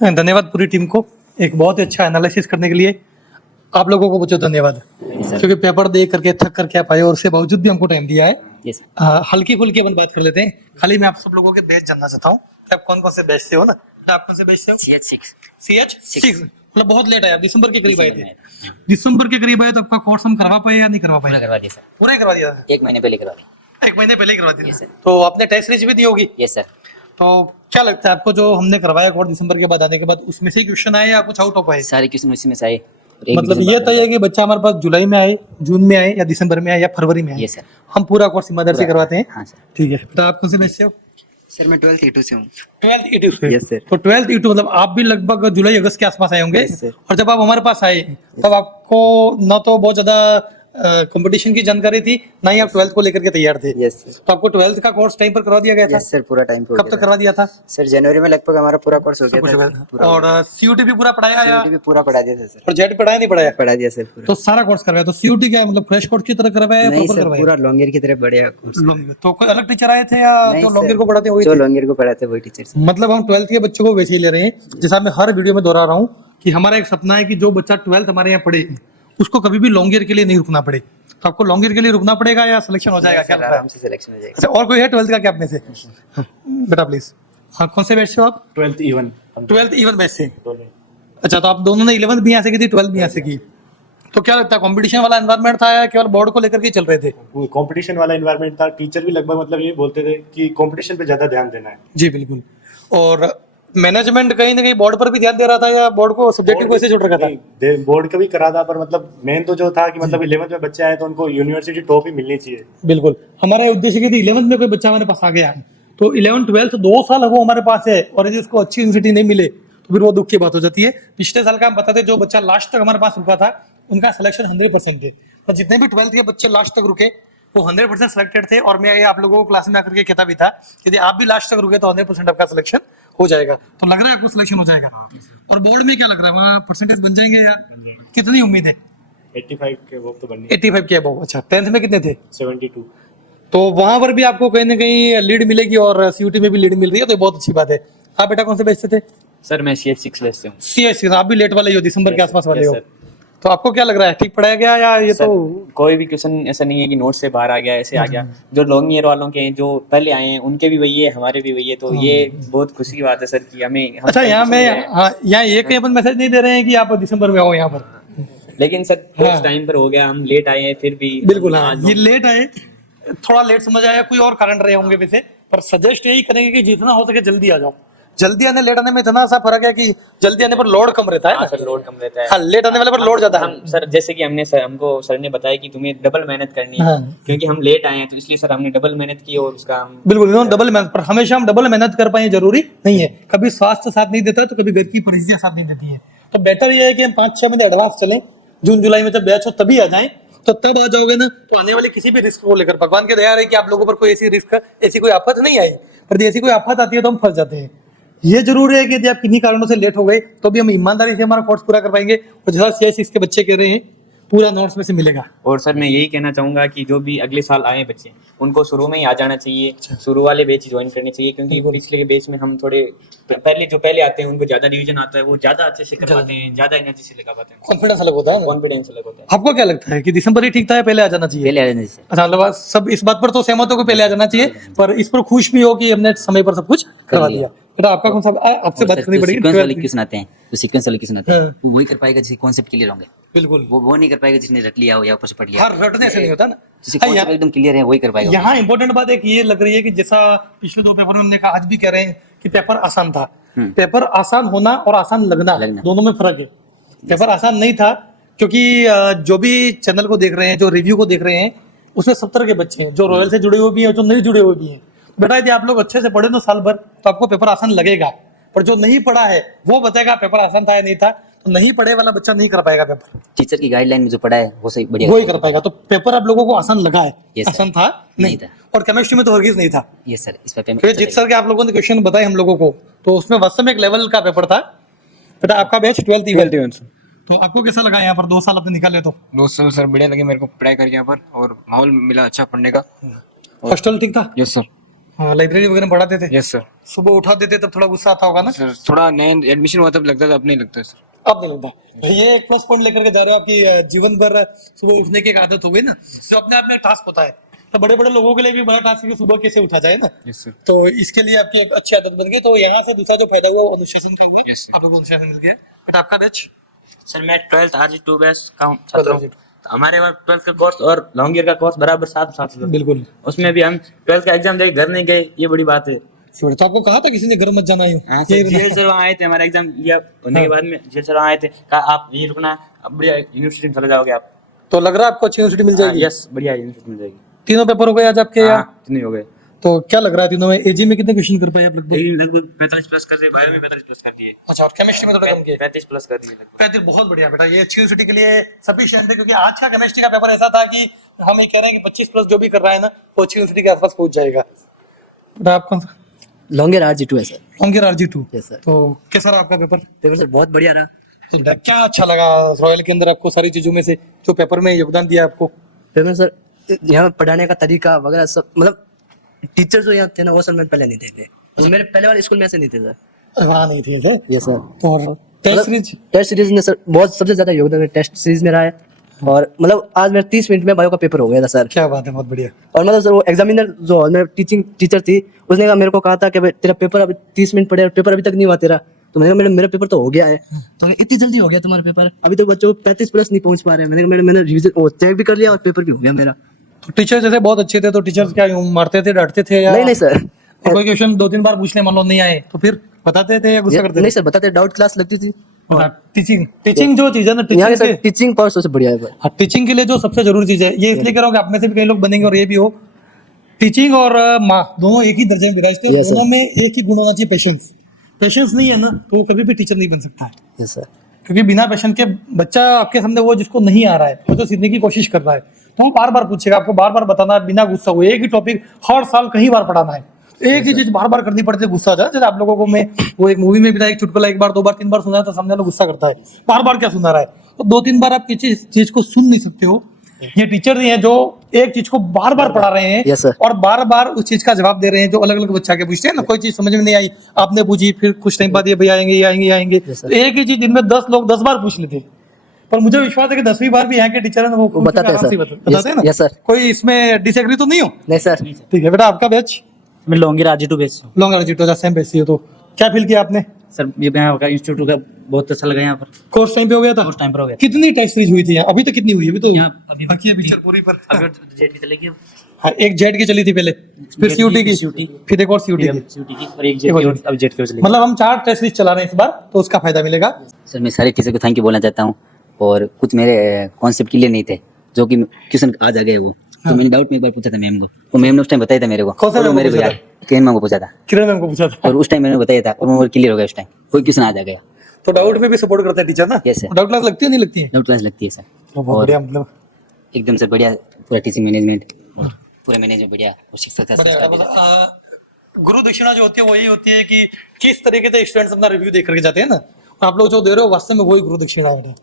धन्यवाद पूरी टीम को एक बहुत ही अच्छा एनालिसिस करने के लिए। आप लोगों को बहुत धन्यवाद, क्योंकि पेपर दे करके थक करके आप आए और उसके बावजूद भी हमको टाइम दिया है। हल्की फुल्की अपन बात कर लेते हैं। खाली मैं आप सब लोगों के बैच जानना चाहता हूँ, आप कौन कौन से बैच से हो ना? आप कौन से बैच से हो? CH6 मतलब बहुत लेट आया, दिसंबर के करीब आए थे। दिसंबर के करीब आए तो आपका कोर्स हम करवा पाए या नहीं करवा पाए? करवा दिया सर, पूरा ही करवा दिया? 1 महीने पहले करवा दिया। 1 महीने पहले ही करवा दिया। Yes, sir. तो आपने टेस्ट सीरीज भी दी होगी? Yes sir. तो क्या लगता है आपको, जो हमने करवाया कोर्स दिसंबर के बाद आने के बाद, उसमें से क्वेश्चन आए या कुछ आउट ऑफ आए? सारे क्वेश्चन उसी में से आए। मतलब ये तय है कि बच्चा हमारे पास जुलाई में आए, जून में आए, या दिसंबर में आए, या फरवरी में आए? Yes sir. हम पूरा कोर्स ईमानदार से करवाते हैं। हाँ सर। ठीक है, तो आप कौन से बैच से हो? सर मैं 12th E2 से हूँ। 12th E2 से? Yes sir. तो 12th E2 मतलब आप भी लगभग जुलाई अगस्त के आसपास आए होंगे। Yes, sir. और जब आप हमारे पास आए तब आपको ना तो बहुत ज्यादा कंपटीशन की जानकारी थी, ना ही आप 12th को लेकर के तैयार थे। Yes sir. तो आपको 12th का कोर्स टाइम पर करवा दिया गया था? यस सर, पूरा टाइम पे हो कब गया तक करवा दिया था? सर जनवरी में लगभग हमारा पूरा कोर्स हो गया था। और CUT भी पूरा पढ़ाया या? CUT भी पूरा पढ़ा दिया था सर। और जेट पढ़ाया नहीं पढ़ाया? पढ़ा दिया सर पूरा। तो सारा कोर्स करवाया। तो CUT क्या है, मतलब फ्रेश कोर्स की तरह करवाया या नहीं प्रॉपर सर, करवाया? पूरा लॉन्ग ईयर की तरह बढ़िया कोर्स। तो कोई अलग टीचर आए थे या नहीं जो सर, लॉन्ग ईयर को पढ़ाते हैं वही जो थे? लॉन्ग ईयर को पढ़ाते वही टीचर सर। मतलब हम 12th के बच्चों को वैसे ही ले रहे हैं। जैसा मैं हर वीडियो में दोहरा रहा हूँ कि हमारा एक सपना है कि जो बच्चा 12th हमारे यहाँ पढ़े उसको कभी भी लॉन्ग ईयर के लिए नहीं रुकना पड़े। तो आपको लॉन्ग ईयर के लिए रुकना पड़ेगा या सिलेक्शन हो जाएगा? क्या लगता है? आराम से सिलेक्शन हो जाएगा। अच्छा, और कोई है 12th का क्या अपने से? बेटा प्लीज। हाँ, कौन से बैच से हो आप? 12th E1। 12th E1 batch से। अच्छा, तो आप दोनों ने 11th भी यहाँ से की थी, 12th भी यहाँ से की। तो क्या लगता है, कंपटीशन वाला एनवायरनमेंट था या केवल बोर्ड को लेकर के चल रहे थे? वो कंपटीशन वाला एनवायरनमेंट था। टीचर भी लगभग मतलब ये बोलते थे कि कंपटीशन पे ज्यादा ध्यान देना है। जी बिल्कुल। और मैनेजमेंट कहीं ना कहीं बोर्ड पर भी ध्यान दे रहा था या बोर्ड को सब्जेक्टिव को ऐसे छोड़ रखा था? बोर्ड का भी करा था, पर मतलब मेन तो जो था कि मतलब 11th में बच्चे आए तो उनको यूनिवर्सिटी टॉप ही मिलनी चाहिए। बिल्कुल, हमारा उद्देश्य कि 11th में कोई बच्चा हमारे पास आ गया तो 11th 12th 2 साल वो हमारे पास है और यदि उसको अच्छी यूनिवर्सिटी नहीं मिले तो फिर वो दुख की बात हो जाती है। पिछले साल का हम बताते, जो बच्चा लास्ट तक हमारे पास रुका था उनका सिलेक्शन 100% थे। और जितने भी 12th के बच्चे लास्ट तक रुके वो 100% सिलेक्टेड थे। और मैं ये आप लोगों को क्लास में आकर के कहता भी था, यदि आप भी लास्ट तक रुके तो 100% आपका सिलेक्शन हो जाएगा। तो लग रहा है आपको सिलेक्शन हो जाएगा? और बोर्ड में क्या लग रहा है, वहाँ परसेंटेज बन जाएंगे या कितनी उम्मीद है? 85 के वो तो बननी। 85 के अबव। अच्छा, 10th में कितने थे? 72। तो वहां पर भी आपको कहीं ना कहीं लीड मिलेगी और CUT में भी लीड मिल रही है, तो बहुत अच्छी बात है। आप बेटा कौन से बैच से थे? सर मैं CH6 बैच से हूँ। CH6, आप भी लेट वाले ही हो, दिसंबर के आसपास वाले Yes, हो। sir. तो आपको क्या लग रहा है, ठीक पढ़ाया गया या ये सर, तो? कोई भी क्वेश्चन ऐसा नहीं है कि नोट से बाहर आ गया, ऐसे आ गया। जो लॉन्ग ईयर वालों के जो पहले आए हैं उनके भी वही है, हमारे भी वही है। तो ये बहुत खुशी की बात है सर कि हमें अच्छा, यहाँ मैं यहाँ ये कहीं अपन मैसेज नहीं दे रहे हैं कि आप दिसंबर में आओ यहाँ पर, लेकिन सर कोर्स टाइम पर हो गया, हम लेट आए हैं फिर भी। बिल्कुल। हाँ, ये लेट आए, थोड़ा लेट समझ आया, कोई और कारण रहे होंगे वैसे, पर सजेस्ट यही करेंगे कि जितना हो सके जल्दी आ जाओ। जल्दी आने लेट आने में इतना सा फर्क है कि जल्दी आने पर लोड कम रहता है ना? सर लोड कम रहता है। हाँ, लेट आने वाले पर लोड ज्यादा है। हम सर जैसे कि हमको सर ने बताया कि तुम्हें डबल मेहनत करनी है। हाँ। क्योंकि हम लेट आए हैं तो इसलिए सर हमने डबल मेहनत की और उसका हम बिल्कुल डबल मेहनत, पर हमेशा हम डबल मेहनत कर पाए जरूरी नहीं है। कभी स्वास्थ्य साथ नहीं देता तो कभी घर की परिस्थितियां साथ नहीं देती है। तो बेटर ये है कि हम 5-6 महीने एडवांस चलें, जून जुलाई में जब बैच हो तभी आ जाएं। तो तब आ जाओगे ना तो आने वाले किसी भी रिस्क को लेकर भगवान की दया है कि आप लोगों पर कोई ऐसी रिस्क, ऐसी कोई आफत नहीं आई। पर ऐसी कोई आफत आती है तो हम फंस जाते हैं। ये जरूर है कि यदि आप किन्हीं कारणों से लेट हो गए तो भी हम ईमानदारी से हमारा कोर्स पूरा कर पाएंगे। और जैसा CH6 के बच्चे कह रहे हैं, पूरा नोट्स में से मिलेगा। और सर मैं यही कहना चाहूंगा कि जो भी अगले साल आए बच्चे उनको शुरू में ही आ जाना चाहिए। शुरू वाले बैच ज्वाइन करने चाहिए, क्योंकि पिछले बैच में हम थोड़े पहले आते हैं उनको ज्यादा डिवीजन आता है, वो ज्यादा अच्छे से कर पाते हैं, ज्यादा एनर्जी से लगा पाते हैं, कॉन्फिडेंस अलग होता है, कॉन्फिडेंस अलग होता है। आपको क्या लगता है कि दिसंबर ही ठीक था या पहले आ जाना चाहिए? पहले आ जाना चाहिए। अच्छा, मतलब सब इस बात पर तो सहमत हो कि पहले आ जाना चाहिए, पर इस पर खुश भी हो कि हमने समय पर सब कुछ करवा दिया। बेटा आपका कौन सा, आपसे बात करनी पड़ेगी। सीक्वेंस वाले क्वेश्चन आते हैं, तो सीक्वेंस वाले क्वेश्चन आते हैं, हाँ। वो वही कर पाएगा जिसके कॉन्सेप्ट क्लियर होंगे। बिल्कुल, वो नहीं कर पाएगा जिसने रट लिया हो या ऊपर से पढ़ लिया। हर रटने से नहीं होता ना। जिसके कॉन्सेप्ट एकदम क्लियर है वही कर पाएगा। यहाँ इंपॉर्टेंट बात एक ये लग रही है कि जैसा पिछले 2 पेपर में हमने कहा, आज भी कह रहे हैं कि पेपर आसान था। पेपर आसान होना और आसान लगना दोनों में फर्क है। पेपर आसान नहीं था क्योंकि जो भी चैनल को देख रहे हैं, जो रिव्यू को देख रहे हैं, उसमें सब तरह के बच्चे हैं, जो रॉयल से जुड़े हुए भी हैं, जो नहीं जुड़े हुए भी हैं। बेटा यदि आप लोग अच्छे से पढ़े तो साल भर तो आपको पेपर आसान लगेगा, पर जो नहीं पढ़ा है वो बताएगा पेपर आसान था या नहीं था। तो नहीं पढ़े वाला बच्चा नहीं कर पाएगा पेपर। टीचर की गाइडलाइन में जो पढ़ा है वो सही बढ़िया वही कर पाएगा। तो पेपर आप लोगों को आसान लगा है, Yes, आसान था नहीं था। और केमिस्ट्री में तो हरगिज नहीं था। यस सर, इस पर पेमेंट क्योंकि जित सर के आप लोगों ने क्वेश्चन बताए हम लोगों को, तो उसमें वास्तव में एक लेवल का पेपर था। बेटा आपका बैच 12th इवेंट, तो आपको कैसा लगा यहाँ पर 2 साल आपने निकाले? तो 2 साल सर बढ़िया लगे मेरे को पढ़ाई करके यहाँ पर, और माहौल मिला अच्छा पढ़ने का। हॉस्टल ठीक था? Yes sir. हाँ, लाइब्रेरी वगैरह में पढ़ाते थे, यस सर। सुबह उठा देते तब थोड़ा गुस्सा आता होगा ना? सर थोड़ा नए एडमिशन हुआ तब लगता था, अब नहीं लगता सर। अब नहीं लगता। ये एक प्लस पॉइंट लेकर के जा रहे हो, आपकी जीवन भर सुबह उठने की एक आदत हो गई ना, तो अपने आप में टास्क होता है। तो बड़े बड़े लोगों के लिए भी बड़ा टास्क है कि सुबह कैसे उठा जाए ना, यस सर। तो इसके लिए आपकी एक अच्छी आदत बन गई। तो यहाँ से दूसरा जो फायदा हुआ वो अनुशासन का हुआ, Yes, sir. आप लोगों को अनुशासन मिल गया। बट आपका बैच सर मैं 12th RG2 बैच का हूँ छात्र हूँ। तो हमारे वहाँ 12th का कोर्स और लॉन्ग ईयर का कोर्स बराबर साथ बिल्कुल। उसमें भी हम 12th का एग्जाम दे घर नहीं गए, ये बड़ी बात है। तो आपको कहा था किसी ने घर मत जाना यूं? जीएल सर वहाँ आए थे, हमारा एग्जाम दिया होने के बाद में जीएल सर वहाँ आए थे, कहा आप यहीं रुकना, अब बढ़िया यूनिवर्सिटी में चले जाओगे आप। तो लग रहा है आपको अच्छी यूनिवर्सिटी मिल जाएगी? यस, बढ़िया यूनिवर्सिटी मिल जाएगी। तीनों पेपर हो गए आज आपके? यहाँ नहीं हो गए तो क्या लग रहा है तीनों में? एजी में कितने क्वेश्चन कर पाए आप लगभग? लगभग 45 प्लस कर दिए, बायो में 45 प्लस कर दिए, अच्छा, और केमिस्ट्री में थोड़ा कम किए? 35 प्लस कर दिए लगभग। 35। बहुत बढ़िया बेटा, ये अच्छी यूनिवर्सिटी के लिए सफिशिएंट है, क्योंकि आज का केमिस्ट्री का पेपर ऐसा था कि हम ये कह रहे हैं कि 25 प्लस जो भी कर रहा है ना वो अच्छी यूनिवर्सिटी के आसपास पहुंच जाएगा। बेटा आप कौन सा? लॉन्गर RG2 है sir. Longer RG2। Yes sir. तो कैसा रहा आपका पेपर? पेपर सर बहुत बढ़िया रहा। क्या अच्छा लगा रॉयल के अंदर आपको सारी चीजों में से, जो पेपर में योगदान दिया आपको? पेपर सर यहाँ पढ़ाने का तरीका वगैरह सब, मतलब टीचर जो यहाँ थे ना वो सर मैं पहले नहीं थे, मेरे पहले वाले स्कूल में ऐसे नहीं थे सर। हाँ नहीं थे सर। Yes sir. और टेस्ट सीरीज? टेस्ट सीरीज में सर बहुत सबसे ज्यादा योगदान टेस्ट सीरीज में रहा है, और मतलब आज मेरा 30 मिनट में बायो का पेपर हो गया था सर। क्या बात है, बहुत बढ़िया। और मतलब सर वो एग्जामिनर जो मेरे टीचिंग टीचर थी उसने कहा, मेरे को कहा था कि भाई तेरा पेपर अभी 30 मिनट पड़े, पेपर अभी तक नहीं हुआ तेरा। तो मैंने कहा मेरा पेपर तो हो गया है। तो इतनी जल्दी हो गया तुम्हारा पेपर, अभी तक बच्चों को 35 प्लस नहीं पहुंच पा रहे हैं। मैंने रिवीजन चेक भी कर लिया और पेपर भी हो गया मेरा। तो टीचर जैसे बहुत अच्छे थे, तो टीचर्स क्या यूं मारते थे, डांटते थे या? नहीं सर। और कोई क्वेश्चन 2-3 बार पूछने मान लो नहीं आए तो फिर बताते थे या गुस्सा करते नहीं थे? सर बताते, डाउट क्लास लगती थी। टीचिंग जो चीज है ना, यहाँ टीचिंग सर टीचिंग पावर सबसे बढ़िया है। हाँ, टीचिंग के लिए जो सबसे जरूरी चीज है, ये इसलिए कह रहा हूँ कि आप में से भी कई लोग बनेंगे और ये भी हो, टीचिंग और माँ दोनों एक ही दर्जे में विराजते हैं। Yes, sir. दोनों में एक ही गुण होना चाहिए, पेशेंस। पेशेंस नहीं है ना तो वो कभी भी टीचर नहीं बन सकता है, यस सर। क्योंकि बिना पेशेंस के बच्चा आपके सामने वो जिसको नहीं आ रहा है, वो जो सीखने की कोशिश कर रहा है, तो वो बार बार पूछेगा, आपको बार बार बताना है बिना गुस्सा हुए। एक ही टॉपिक हर साल कई बार पढ़ाना है, एक ही चीज बार बार करनी पड़ती है, गुस्सा आ जाए। जैसे आप लोगों को मैं वो एक मूवी में भी था, एक चुटकुला 1 बार 2 बार 3 बार सुना तो सामने वाला गुस्सा करता है, बार बार क्या सुना रहा है। तो 2-3 बार आप किसी चीज को सुन नहीं सकते हो। ये टीचर ही हैं जो एक चीज को बार बार पढ़ा रहे हैं Yes, sir. और बार बार उस चीज का जवाब दे रहे हैं जो अलग अलग बच्चा के पूछते हैं ना। कोई चीज समझ में नहीं आई, आपने पूछी, फिर कुछ टाइम बाद ये भैया आएंगे, ये आएंगे, ये आएंगे। Yes, sir. तो एक ही चीज दिन में 10 लोग 10 बार पूछ लेते हैं। पर मुझे विश्वास है कि 10वीं बार भी यहाँ के टीचर है ना वो बताते हैं, आराम से सर। बताते हैं ना। Yes, sir. कोई इसमें डिसएग्री तो नहीं हो? नहीं सर। ठीक है बेटा, आपका बैच मैं लॉन्ग ईयर RG2 बैच हूँ लॉन्ग RG2 सेम बैच ही हो, तो क्या फील किया आपने? सर। ये यहाँ का इंस्टीट्यूट का बहुत अच्छा लगा, यहाँ पर कोर्स टाइम पे हो गया था? टाइम पर हो गया। कितनी टेस्ट सीरीज हुई थी यहाँ? अभी तो कितनी हुई है? अभी तो यहाँ अभी बाकी है पिक्चर पूरी पर। अभी जेट की चलेगी, हाँ, एक जेट की चली थी पहले, फिर सीयूटी की, फिर एक और सीयूटी की, सीयूटी की और एक जेट की, और अब जेट की चलेगी। मतलब हम 4 टेस्ट सीरीज चला रहे हैं इस बार, तो उसका फायदा मिलेगा। सर मैं सारे टीचर को थैंक यू बोलना चाहता हूँ, और कुछ मेरे कॉन्सेप्ट क्लियर नहीं थे जो कि क्वेश्चन आज आ गए वो, तो मैंने डाउट में एक बार पूछा था मैम को, तो मैम ने उस टाइम बताया था मेरे को। कौन सा और वो मैम को मेरे को पूछा यार किरण मैम को पूछा था, किरण मैम को पूछा था, और उस टाइम मैंने बताया था और वो क्लियर हो गया उस टाइम, कोई क्वेश्चन आज आ गया। तो डाउट में भी सपोर्ट करता है टीचर ना? Yes, sir. डाउट क्लास लगती है नहीं लगती है? डाउट क्लास लगती है सर, तो बहुत बढ़िया, मतलब एकदम से बढ़िया, पूरा टीचिंग मैनेजमेंट और पूरा मैनेजमेंट बढ़िया, और शिक्षक गुरु दक्षिणा जो होती है वही होती है कि किस तरीके से स्टूडेंट्स अपना रिव्यू देख करके जाते हैं ना, आप लोग जो दे रहे हो वास्तव में वही गुरु दक्षिणा है।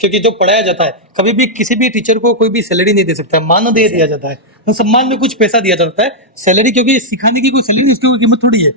क्योंकि जो पढ़ाया जाता है, कभी भी किसी भी टीचर को कोई भी सैलरी नहीं दे सकता है, मानदेय दिया जाता है, तो सम्मान में कुछ पैसा दिया जाता है। सैलरी क्योंकि सिखाने की कोई सैलरी नहीं, इसकी कोई कीमत थोड़ी है।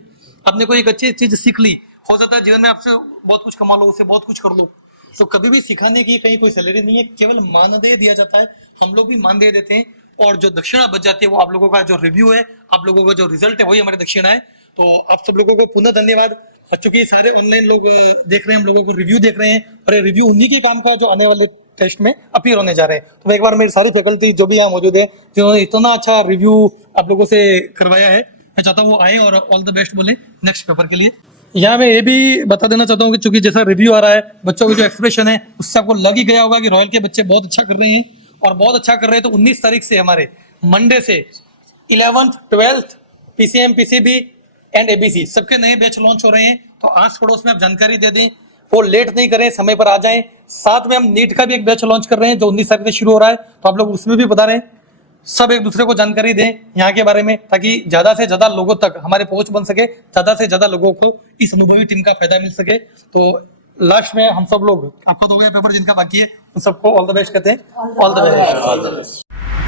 आपने कोई एक अच्छी चीज सीख ली, हो सकता है जीवन में आपसे बहुत कुछ कमा लो, उससे बहुत कुछ कर लो, तो कभी भी सिखाने की कहीं कोई सैलरी नहीं है, केवल मानदेय दिया जाता है। हम लोग भी मानदेय देते हैं, और जो दक्षिणा बच जाती है वो आप लोगों का जो रिव्यू है, आप लोगों का जो रिजल्ट है, वही हमारी दक्षिणा है। तो आप सब लोगों को पुनः धन्यवाद। चूंकि सारे ऑनलाइन लोग देख रहे हैं, हम लोगों को रिव्यू देख रहे हैं, और ये रिव्यू उन्हीं के काम का जो आने वाले टेस्ट में अपीयर होने जा रहे हैं। तो एक बार मेरी सारी फैकल्टी जो भी यहाँ मौजूद है, जिन्होंने इतना अच्छा रिव्यू आप लोगों से करवाया है, मैं चाहता हूँ वो आए और ऑल द बेस्ट बोले नेक्स्ट पेपर के लिए। यहाँ मैं ये भी बता देना चाहता हूँ कि चूंकि जैसा रिव्यू आ रहा है, बच्चों के जो एक्सप्रेशन है, उससे आपको लग ही गया होगा कि रॉयल के बच्चे बहुत अच्छा कर रहे हैं, और बहुत अच्छा कर रहे हैं। तो 19 तारीख से हमारे मंडे से 11th 12th PCM PCB and ABC सबके नए बैच लॉन्च हो रहे हैं। तो आस पड़ोस में आप जानकारी दे दें, वो लेट नहीं करें, समय पर आ जाएं। साथ में हम नीट का भी एक बैच लॉन्च कर रहे हैं जो 19 तारीख से शुरू हो रहा है, तो आप लोग उसमें भी बता रहे हैं। सब एक दूसरे को जानकारी दें यहाँ के बारे में, ताकि ज्यादा से ज्यादा लोगों तक हमारी पहुंच बन सके, ज्यादा से ज्यादा लोगों को इस अनुभवी टीम का फायदा मिल सके। तो लास्ट में हम सब लोग, आपको तो हो गया पेपर जिनका बाकी है, उन सबको ऑल द बेस्ट कहते हैं। All the best.